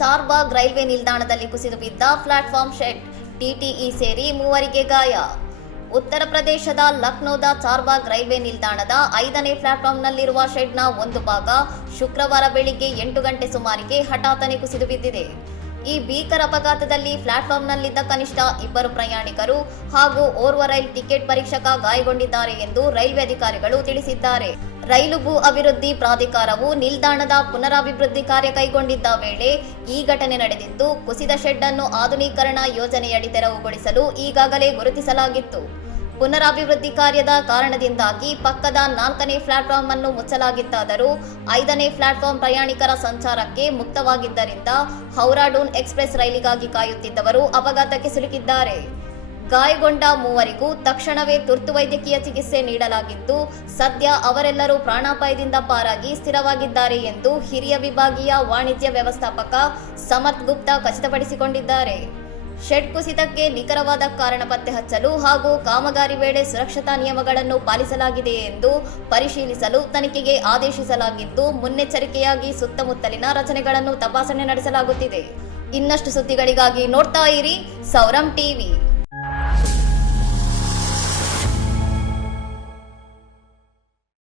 ಚಾರ್ಬಾಗ್ railway ನಿಲ್ದಾಣದಲ್ಲಿ ಕುಸಿದು ಬಿದ್ದ ಪ್ಲಾಟ್ಫಾರ್ಮ್ ಶೆಡ್, ಟಿಟಿಇ ಸೇರಿ 3 ಗಾಯ. ಉತ್ತರ ಪ್ರದೇಶದ ಲಕ್ನೋದ ಚಾರ್ಬಾಗ್ ರೈಲ್ವೆ ನಿಲ್ದಾಣದ 5ನೇ ಪ್ಲಾಟ್ಫಾರ್ಮ್ನಲ್ಲಿರುವ ಶೆಡ್ನ ಒಂದು ಭಾಗ ಶುಕ್ರವಾರ ಬೆಳಿಗ್ಗೆ 8 ಗಂಟೆ ಸುಮಾರಿಗೆ ಹಠಾತ್ತನೆ ಕುಸಿದು ಬಿದ್ದಿದೆ. ಈ ಭೀಕರ ಅಪಘಾತದಲ್ಲಿ ಪ್ಲಾಟ್ಫಾರ್ಮ್ನಲ್ಲಿದ್ದ ಕನಿಷ್ಠ 2 ಪ್ರಯಾಣಿಕರು ಹಾಗೂ ಓರ್ವ ರೈಲ್ ಟಿಕೆಟ್ ಪರೀಕ್ಷಕ ಗಾಯಗೊಂಡಿದ್ದಾರೆ ಎಂದು ರೈಲ್ವೆ ಅಧಿಕಾರಿಗಳು ತಿಳಿಸಿದ್ದಾರೆ. ರೈಲು ಭೂ ಅಭಿವೃದ್ಧಿ ಪ್ರಾಧಿಕಾರವು ನಿಲ್ದಾಣದ ಪುನರಾಭಿವೃದ್ಧಿ ಕಾರ್ಯ ಕೈಗೊಂಡಿದ್ದ ವೇಳೆ ಈ ಘಟನೆ ನಡೆದಿದ್ದು, ಕುಸಿದ ಶೆಡ್ ಅನ್ನು ಆಧುನೀಕರಣ ಯೋಜನೆಯಡಿ ತೆರವುಗೊಳಿಸಲು ಈಗಾಗಲೇ ಗುರುತಿಸಲಾಗಿತ್ತು. ಪುನರಾಭಿವೃದ್ಧಿ ಕಾರ್ಯದ ಕಾರಣದಿಂದಾಗಿ ಪಕ್ಕದ 4ನೇ ಪ್ಲಾಟ್ಫಾರ್ಮ್ ಅನ್ನು ಮುಚ್ಚಲಾಗಿತ್ತಾದರೂ 5ನೇ ಪ್ಲಾಟ್ಫಾರ್ಮ್ ಪ್ರಯಾಣಿಕರ ಸಂಚಾರಕ್ಕೆ ಮುಕ್ತವಾಗಿದ್ದರಿಂದ ಹೌರಾ-ಡೂನ್ ಎಕ್ಸ್‌ಪ್ರೆಸ್ ರೈಲಿಗಾಗಿ ಕಾಯುತ್ತಿದ್ದವರು ಅಪಘಾತಕ್ಕೆ ಸಿಲುಕಿದ್ದಾರೆ. ಗಾಯಗೊಂಡ 3 ತಕ್ಷಣವೇ ತುರ್ತು ವೈದ್ಯಕೀಯ ಚಿಕಿತ್ಸೆ ನೀಡಲಾಗಿದ್ದು, ಸದ್ಯ ಅವರೆಲ್ಲರೂ ಪ್ರಾಣಾಪಾಯದಿಂದ ಪಾರಾಗಿ ಸ್ಥಿರವಾಗಿದ್ದಾರೆ ಎಂದು ಹಿರಿಯ ವಿಭಾಗೀಯ ವಾಣಿಜ್ಯ ವ್ಯವಸ್ಥಾಪಕ ಸಮರ್ಥ್ ಗುಪ್ತಾ ಖಚಿತಪಡಿಸಿಕೊಂಡಿದ್ದಾರೆ. ಶೆಡ್ ಕುಸಿತಕ್ಕೆ ನಿಖರವಾದ ಕಾರಣ ಪತ್ತೆ ಹಚ್ಚಲು ಹಾಗೂ ಕಾಮಗಾರಿ ವೇಳೆ ಸುರಕ್ಷತಾ ನಿಯಮಗಳನ್ನು ಪಾಲಿಸಲಾಗಿದೆಯೇ ಎಂದು ಪರಿಶೀಲಿಸಲು ತನಿಖೆಗೆ ಆದೇಶಿಸಲಾಗಿದ್ದು, ಮುನ್ನೆಚ್ಚರಿಕೆಯಾಗಿ ಸುತ್ತಮುತ್ತಲಿನ ರಚನೆಗಳನ್ನು ತಪಾಸಣೆ ನಡೆಸಲಾಗುತ್ತಿದೆ. ಇನ್ನಷ್ಟು ಸುದ್ದಿಗಳಿಗಾಗಿ ನೋಡ್ತಾ ಇರಿ ಸೌರಂ ಟಿವಿ.